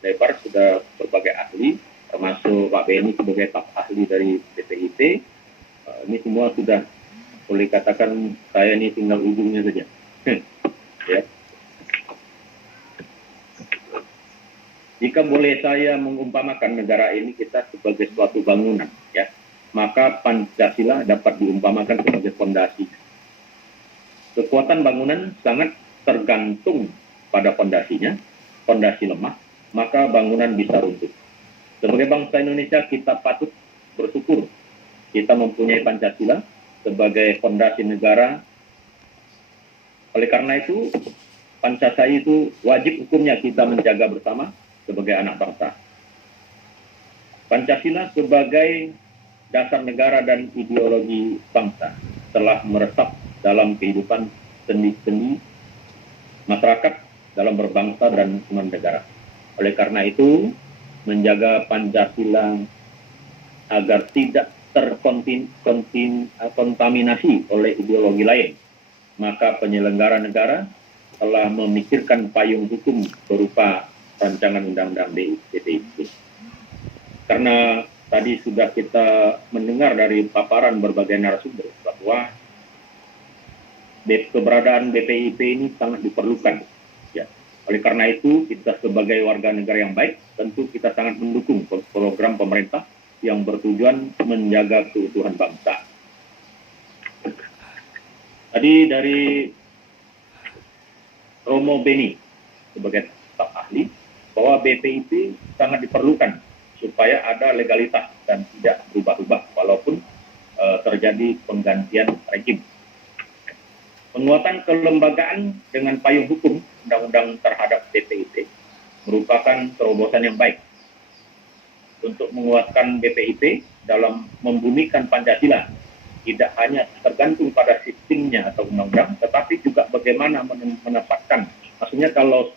lebar sudah berbagai ahli, termasuk Pak Beni sebagai staf ahli dari BPIP. Ini semua sudah boleh katakan saya ini tinggal ujungnya saja. Ya. Jika boleh saya mengumpamakan negara ini kita sebagai suatu bangunan, ya, maka Pancasila dapat diumpamakan sebagai fondasi. Kekuatan bangunan sangat tergantung pada fondasinya. Fondasi lemah, maka bangunan bisa runtuh. Sebagai bangsa Indonesia kita patut bersyukur kita mempunyai Pancasila sebagai fondasi negara. Oleh karena itu, Pancasila itu wajib hukumnya kita menjaga bersama sebagai anak bangsa. Pancasila sebagai dasar negara dan ideologi bangsa telah meresap dalam kehidupan sendi-sendi masyarakat dalam berbangsa dan bernegara. Oleh karena itu, menjaga Pancasila agar tidak terkontaminasi oleh ideologi lain, maka penyelenggara negara telah memikirkan payung hukum berupa rancangan undang-undang BPIP. Karena tadi sudah kita mendengar dari paparan berbagai narasumber bahwa keberadaan BPIP ini sangat diperlukan. Ya. Oleh karena itu, kita sebagai warga negara yang baik, tentu kita sangat mendukung program pemerintah yang bertujuan menjaga keutuhan bangsa. Tadi dari Romo Beni sebagai staf ahli, bahwa BPIP sangat diperlukan supaya ada legalitas dan tidak berubah-ubah walaupun terjadi penggantian rejim. Penguatan kelembagaan dengan payung hukum undang-undang terhadap BPIP merupakan terobosan yang baik untuk menguatkan BPIP dalam membumikan Pancasila. Tidak hanya tergantung pada sistemnya atau undang-undang, tetapi juga bagaimana menempatkan. Maksudnya kalau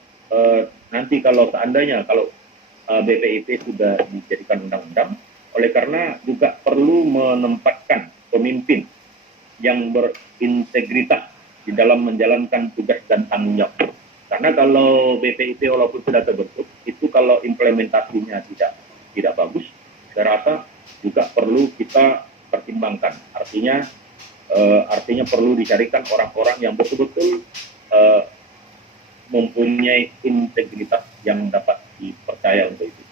nanti kalau seandainya BPIP sudah dijadikan undang-undang, oleh karena juga perlu menempatkan pemimpin yang berintegritas di dalam menjalankan tugas dan tanggung jawab. Karena kalau BPIP walaupun sudah terbentuk, itu kalau implementasinya tidak bagus, saya rasa juga perlu kita pertimbangkan. Artinya perlu dicarikan orang-orang yang betul-betul mempunyai integritas yang dapat dipercaya untuk itu.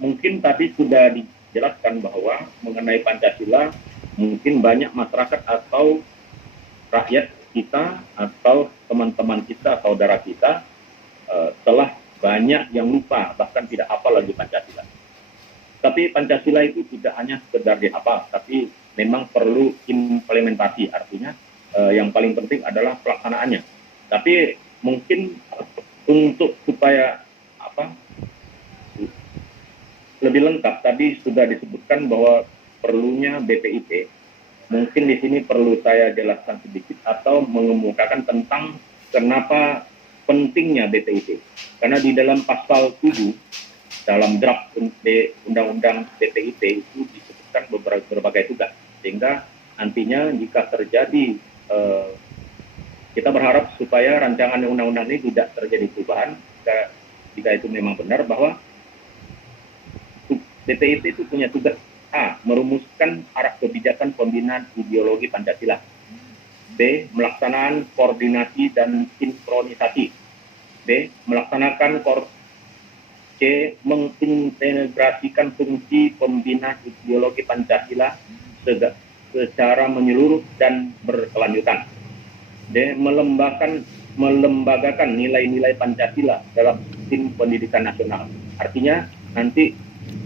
Mungkin tadi sudah dijelaskan bahwa mengenai Pancasila, mungkin banyak masyarakat atau rakyat kita atau teman-teman kita, saudara kita telah banyak yang lupa, bahkan tidak hafal lagi Pancasila. Tapi Pancasila itu tidak hanya sekedar dihafal, tapi memang perlu implementasi. Artinya yang paling penting adalah pelaksanaannya. Tapi mungkin untuk supaya lebih lengkap, tadi sudah disebutkan bahwa perlunya BPIP. Mungkin di sini perlu saya jelaskan sedikit atau mengemukakan tentang kenapa pentingnya BPIP. Karena di dalam pasal 7 dalam draft undang-undang BPIP itu disebutkan berbagai tugas, sehingga nantinya jika terjadi kita berharap supaya rancangan undang-undang ini tidak terjadi perubahan jika itu memang benar bahwa BPIP itu punya tugas A. Merumuskan arah kebijakan pembinaan ideologi Pancasila. B. Melaksanaan koordinasi dan sinkronisasi. B. Melaksanakan C. Mengintegrasikan fungsi pembinaan ideologi Pancasila secara menyeluruh dan berkelanjutan. D. Melembagakan nilai-nilai Pancasila dalam sistem pendidikan nasional. Artinya nanti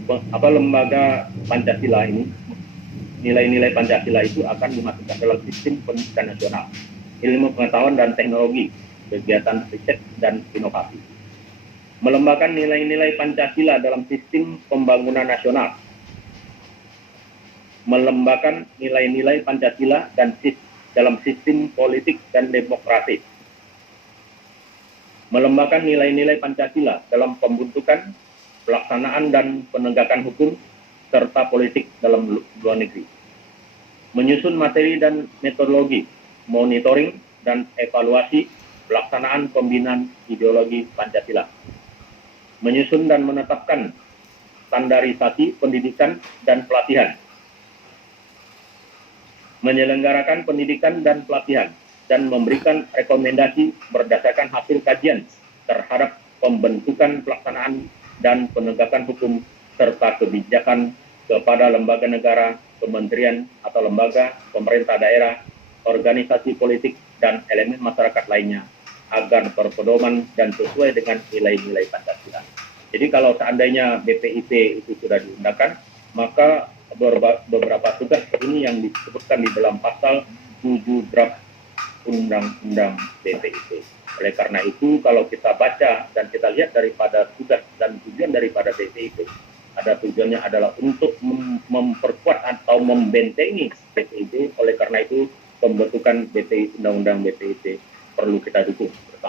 lembaga Pancasila ini, nilai-nilai Pancasila itu akan dimasukkan dalam sistem pendidikan nasional, ilmu pengetahuan dan teknologi, kegiatan riset dan inovasi. Melembagakan nilai-nilai Pancasila dalam sistem pembangunan nasional. Melembagakan nilai-nilai Pancasila dan dalam sistem politik dan demokrasi. Melembagakan nilai-nilai Pancasila dalam pembentukan, pelaksanaan dan penegakan hukum serta politik dalam luar negeri. Menyusun materi dan metodologi, monitoring dan evaluasi pelaksanaan pembinaan ideologi Pancasila. menyusun dan menetapkan standarisasi pendidikan dan pelatihan, menyelenggarakan pendidikan dan pelatihan, dan memberikan rekomendasi berdasarkan hasil kajian terhadap pembentukan, pelaksanaan, dan penegakan hukum serta kebijakan kepada lembaga negara, kementerian atau lembaga pemerintah daerah, organisasi politik, dan elemen masyarakat lainnya agar berpedoman dan sesuai dengan nilai-nilai Pancasila. Jadi kalau seandainya BPIP itu sudah diundangkan, maka beberapa tugas ini yang disebutkan di dalam pasal 7 draft Undang-Undang BPIP. Oleh karena itu, kalau kita baca dan kita lihat daripada tugas dan tujuan daripada BPIP, ada tujuannya adalah untuk memperkuat atau membentengi BPIP. Oleh karena itu, pembentukan Undang-Undang BPIP perlu kita dukung.